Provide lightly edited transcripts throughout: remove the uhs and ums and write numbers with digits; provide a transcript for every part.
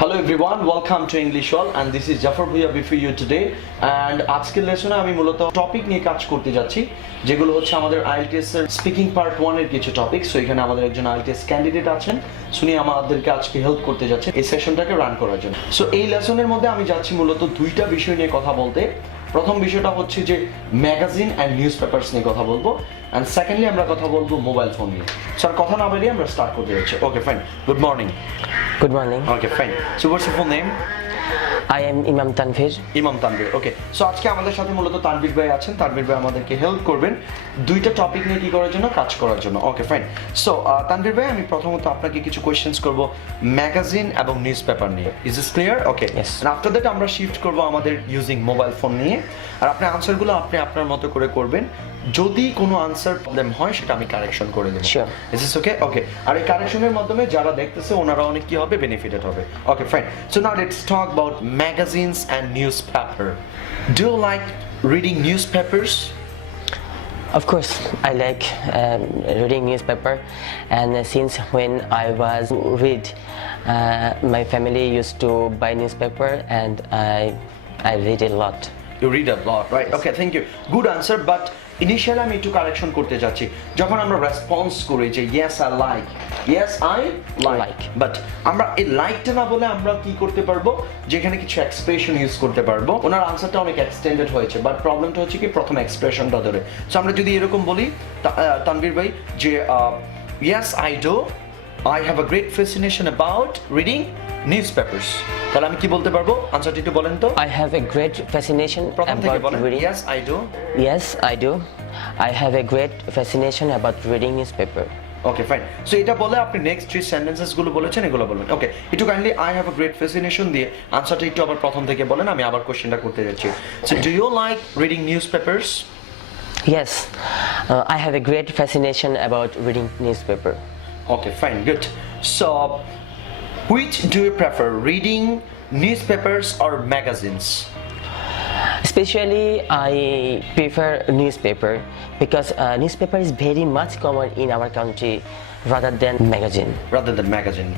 Hello everyone, welcome to English All and this is Jafar Bhuiya before you today and আজকের লেসনে আমি মূলত টপিক নিয়ে কাজ করতে যাচ্ছি যেগুলো হচ্ছে আমাদের IELTS এর স্পিকিং পার্ট 1 এর কিছু টপিক। সো এখানে আমাদের একজন IELTS ক্যান্ডিডেট আছেন, শুনি আমাদেরকে আজকে হেল্প করতে যাচ্ছে এই সেশনটাকে রান করার জন্য। সো এই লেসনের মধ্যে আমি যাচ্ছি মূলত দুইটা বিষয় নিয়ে কথা বলতে। প্রথম বিষয়টা হচ্ছে যে ম্যাগাজিন অ্যান্ড নিউজ পেপারস নিয়ে কথা বলবো অ্যান্ড সেকেন্ডলি আমরা কথা বলবো মোবাইল ফোন নিয়ে। স্যার কথা না বলিয়ে আমরা স্টার্ট করতে যাচ্ছি। Okay fine, good morning. Good morning. Okay, fine. So what's your full name? I am Imam Tanvir. ইমাম তানভীর। ওকে, সো আজকে আমাদের সাথে মূলত তানভীর ভাই আছেন। তানভীর ভাই আমাদেরকে হেল্প করবেন দুইটা টপিক নিয়ে কি করার জন্য, কাজ করার জন্য। Okay fine. সো তানভীর ভাই, আমি প্রথমত আপনাকে কিছু কোয়েশ্চেন্স করব ম্যাগাজিন এবং নিউজ পেপার নিয়ে। Is this clear? Okay, and after that আমরা শিফট করব আমাদের ইউজিং মোবাইল ফোন নিয়ে। আর আপনি আনসারগুলো আপনি আপনার মতো করে করবেন। যদি কোনো আনসার প্রবলেম হয় সেটা আমি কারেকশন করে দেব। Sure. Is this okay? Okay. আর এই কারেকশনের মাধ্যমে যারা দেখতেছে ওনারা অনেক কি হবে, বেনিফিটেড হবে। Okay fine. So now let's talk about magazines and newspaper. Do you like reading newspapers? Of course, I like reading newspaper, and since when I was read, my family used to buy newspaper, and I read a lot. You read a lot, right? Okay, thank you. Good answer, but initially আমি একটু কারেকশন করতে যাচ্ছি। যখন আমরা রেসপন্স করি যে yes I like, yes I like, but আমরা এই লাইকটা না বলে আমরা কি করতে পারবো, যেখানে কিছু এক্সপ্রেশন ইউজ করতে পারবো। ওনার আনসারটা অনেক এক্সটেন্ডেড হয়েছে, বাট প্রবলেমটা হচ্ছে কি প্রথম এক্সপ্রেশনটা ধরে। সো আমরা যদি এরকম বলি তানভীর ভাই যে yes I do, I have a great fascination about reading newspapers. তাহলে আমি কি বলতে পারবো? আনসারটি একটু বলেন তো। I have a great fascination about reading. Yes, I do. Yes, I do. I have a great fascination about reading newspaper. Okay fine. So এটা বলে আপনি নেক্সট থ্রি সেন্টেন্সেস গুলো বলেছেন এগুলো বলবেন। ওকে, একটু kindly I have a great fascination দিয়ে আনসারটা একটু আবার প্রথম থেকে বলেন, আমি আবার কোশ্চেনটা করতে যাচ্ছি। So do you like reading newspapers? Yes, I have a great fascination about reading newspaper. Okay, fine, good. So, which do you prefer, reading newspapers or magazines? Especially, I prefer newspaper because newspaper is very much common in our country rather than magazine.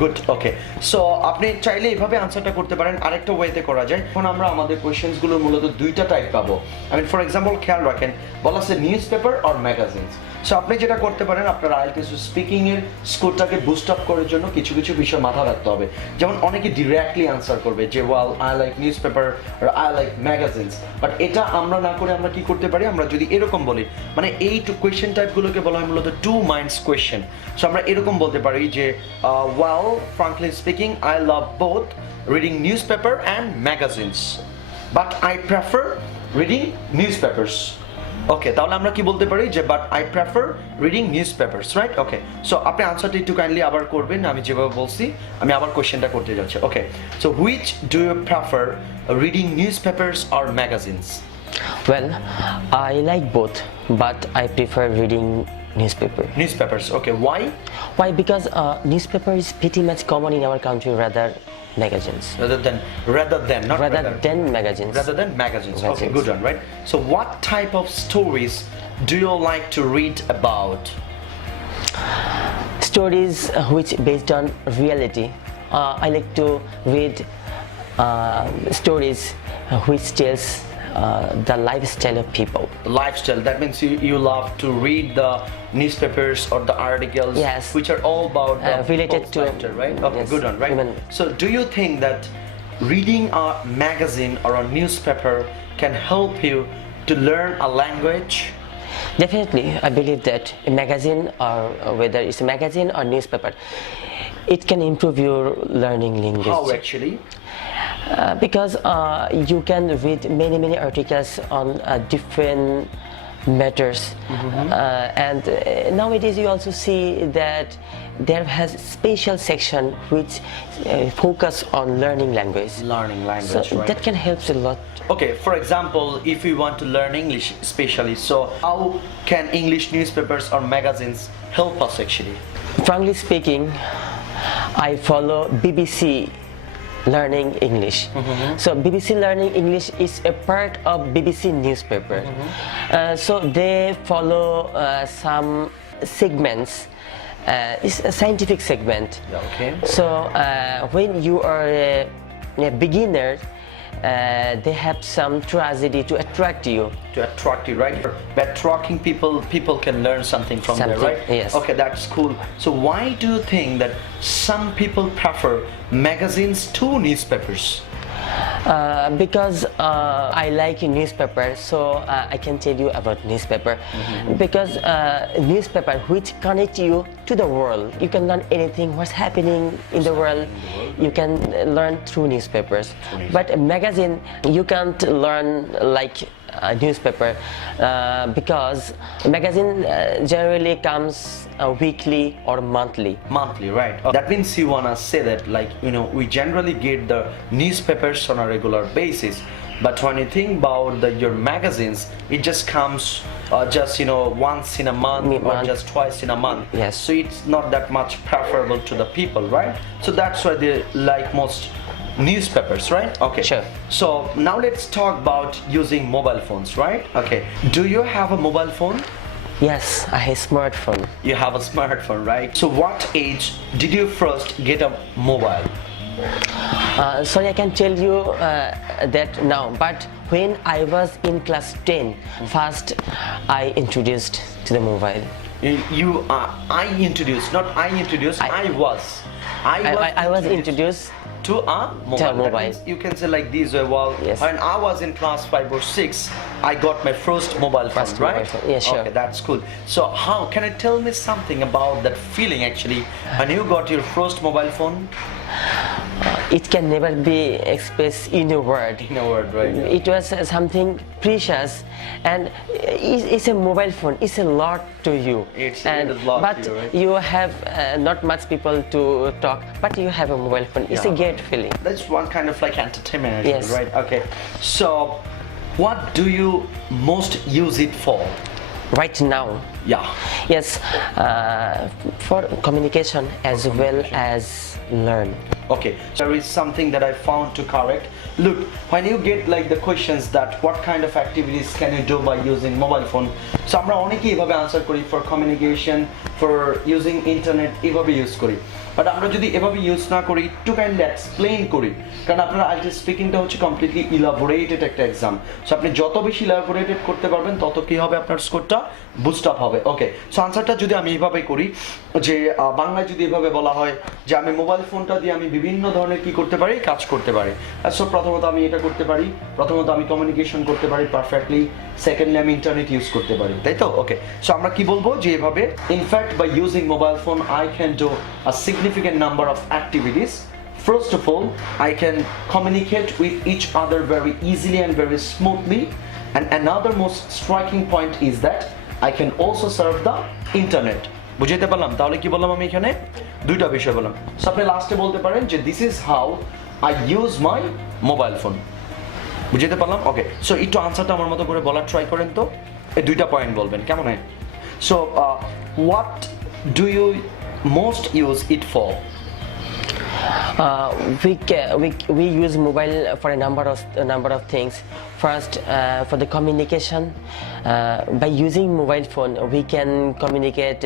Good. Okay. So আপনি চাইলে এইভাবে আনসারটা করতে পারেন। আরেকটা ওয়েতে করা যায়। এখন আমরা আমাদের কোশ্চেন্স গুলো মূলত দুইটা টাইপ পাবো। I mean, for example, খেয়াল রাখেন বলা আছে নিউজপেপার অর ম্যাগাজিনস। সো আপনি যেটা করতে পারেন, আপনার IELTS স্পিকিং এর স্কোরটাকে বুস্ট আপ করার জন্য কিছু কিছু বিষয় মাথা রাখতে হবে। যেমন অনেকে ডিরেক্টলি আনসার করবে যে ওয়েল আই লাইক নিউজপেপার আর আই লাইক ম্যাগাজিনস, বাট এটা আমরা না করে আমরা কি করতে পারি, আমরা যদি এরকম বলি, মানে এই কোয়েশ্চেন টাইপগুলোকে বলা হয় মূলত টু মাইন্ডস কোয়েশ্চেন। সো আমরা এরকম বলতে পারি যে well frankly speaking I love both reading newspaper and magazines, but I prefer reading newspapers. Okay, তাহলে আমরা কি বলতে পারি যে but I prefer reading newspapers, right? Okay, so আপনি আনসারটা একটু কাইন্ডলি আবার করবেন, আমি যেভাবে বলছি আমি আবার কোশ্চেনটা করতে যাচ্ছি। Okay, so which do you prefer, reading newspapers or magazines? Well, I like both, but I prefer reading Newspapers, okay. Why? Why? Because newspaper is pretty much common in our country rather magazines. Rather than magazines. Okay, good one, right? So what type of stories do you like to read about? Stories which based on reality. I like to read stories which tells the lifestyle of people. Lifestyle, that means you love to read the newspapers or the articles, yes, which are all about related to factor, right? Okay, yes, good one, right? So do you think that reading a magazine or a newspaper can help you to learn a language? Definitely, I believe that a magazine, or whether it's a magazine or newspaper, it can improve your learning language. How actually? Because you can read many articles on different matters, and nowadays you also see that there has special section which focus on learning language. So right? That can help a lot. Okay, for example, if we want to learn English especially, so how can English newspapers or magazines help us actually? Frankly speaking, I follow BBC Learning English. So BBC Learning English is a part of BBC newspaper. So they follow some segments it's a scientific segment. Yeah, okay. So when you are a beginner, they have some tragedy to attract you. To attract you, right? By attracting people can learn something from there, right? Yes. Okay, that's cool. So why do you think that some people prefer magazines to newspapers? Because I like newspaper, so I can tell you about newspaper. Because newspaper which connect you to the world. You can learn anything what's happening in the world. You can learn through newspapers. But a magazine you can't learn like a newspaper because magazine generally comes weekly or monthly. Monthly, right? That means you wanna say that, like, we generally get the newspapers on a regular basis, but when you think about your magazines, it just comes just once in a month or just twice in a month. Yes. So it's not that much preferable to the people, right? So that's why they like most newspapers, right? Okay. Sure. So now let's talk about using mobile phones, right? Okay. Do you have a mobile phone? Yes, I have a smartphone. You have a smartphone, right? So what age did you first get a mobile? Sorry, I can tell you that now, but when I was in class 10, first I introduced to the mobile. I introduced, not I introduced, I was introduced to a mobile. To a mobile. That means you can say like this, well, Yes. when I was in class 5 or 6, I got my first mobile phone, First right? mobile phone. Yeah, sure. Okay, that's cool. So how, can you tell me something about that feeling actually, when you got your first mobile phone? It can never be expressed in a word. In a word, right? It was something precious, and it's a mobile phone. It's a lot to you. It is a lot but to you, right? you have not much people to talk, but you have a mobile phone. It's a Yeah. great feeling. That's one kind of like entertainment, actually, Yes. right? Okay. So what do you most use it for? Right now, Yeah. yes, for communication as well as learn. Okay, so there is something that I found to correct. Look, when you get like the questions that what kind of activities can you do by using mobile phone, so আমরা অনেকেই এভাবে আনসার করি for communication, for using internet এভাবে ইউজ করি। বাট আমরা যদি এভাবে ইউজ না করি, একটু কাইন্ডলি এক্সপ্লেইন করি, কারণ আপনার আইএলটিএস স্পিকিংটা হচ্ছে কমপ্লিটলি ইলাবোরেটেড একটা এক্সাম। সো আপনি যত বেশি ইলাবোরেটেড করতে পারবেন তত কি হবে, আপনার স্কোরটা বুস্ট আপ হবে। ওকে, সো আনসারটা যদি আমি এইভাবে করি, যে বাংলায় যদি এভাবে বলা হয় যে আমি মোবাইল ফোনটা দিয়ে আমি বিভিন্ন ধরনের কি করতে পারি, কাজ করতে পারি। সো প্রথমত আমি এটা করতে পারি, প্রথমত আমি কমিউনিকেশন করতে পারি পারফেক্টলি, সেকেন্ডলি আমি ইন্টারনেট ইউজ করতে পারি, তাই তো? ওকে, সো আমরা কি বলবো যে এভাবে in fact by using mobile phone I can do a significant number of activities. First of all, I can communicate with each other very easily and very smoothly, and another most striking point is that I can also serve the internet. বুঝাইতে পারলাম? তাহলে কি বললাম আমি এখানে? দুইটা বিষয় বললাম। সো আপনি লাস্টে বলতে পারেন যে this is how I use my mobile phone. বুঝাইতে পারলাম? ওকে, সো একটু আনসারটা আমার মতো করে বলার ট্রাই করেন তো। এই দুইটা পয়েন্ট বলবেন, কেমন হয়? So what do you most use it for? We use mobile for a number of things. First, for the communication, by using mobile phone, we can communicate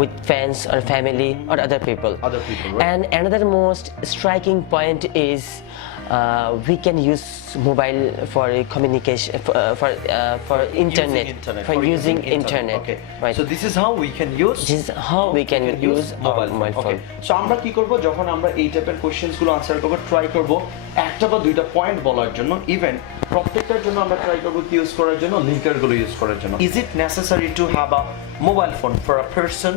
with friends or family or other people. Right? And another most striking point is we can use mobile for communication for internet. Using internet. Okay. Right. So this is how we can use. This is how we can use mobile phone. Okay. So আমরা কি করব, যখন আমরা এই টাইপের কোশ্চেনস গুলো আনসার করব, ট্রাই করব একটা বা দুইটা পয়েন্ট বলার জন্য, ইভেন প্রত্যেকটার জন্য আমরা ট্রাই করব কি ইউজ করার জন্য, লিঙ্কার গুলো ইউজ করার জন্য। Is it necessary to have a mobile phone for a person?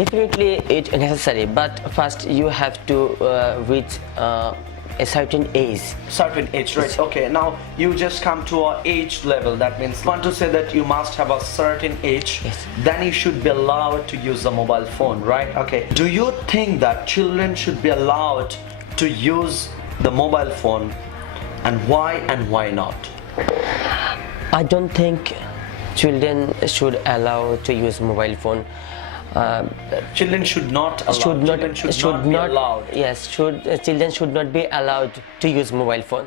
Definitely it's necessary, but first you have to reach a certain age. Certain age, right? Okay, now you just come to a age level. That means you want to say that you must have a certain age, Yes. then you should be allowed to use a mobile phone, right? Okay. Do you think that children should be allowed to use the mobile phone, and why not? I don't think children should allow to use mobile phone. Children should not allow. Children should not be allowed. Yes, children should not be allowed to use mobile phone.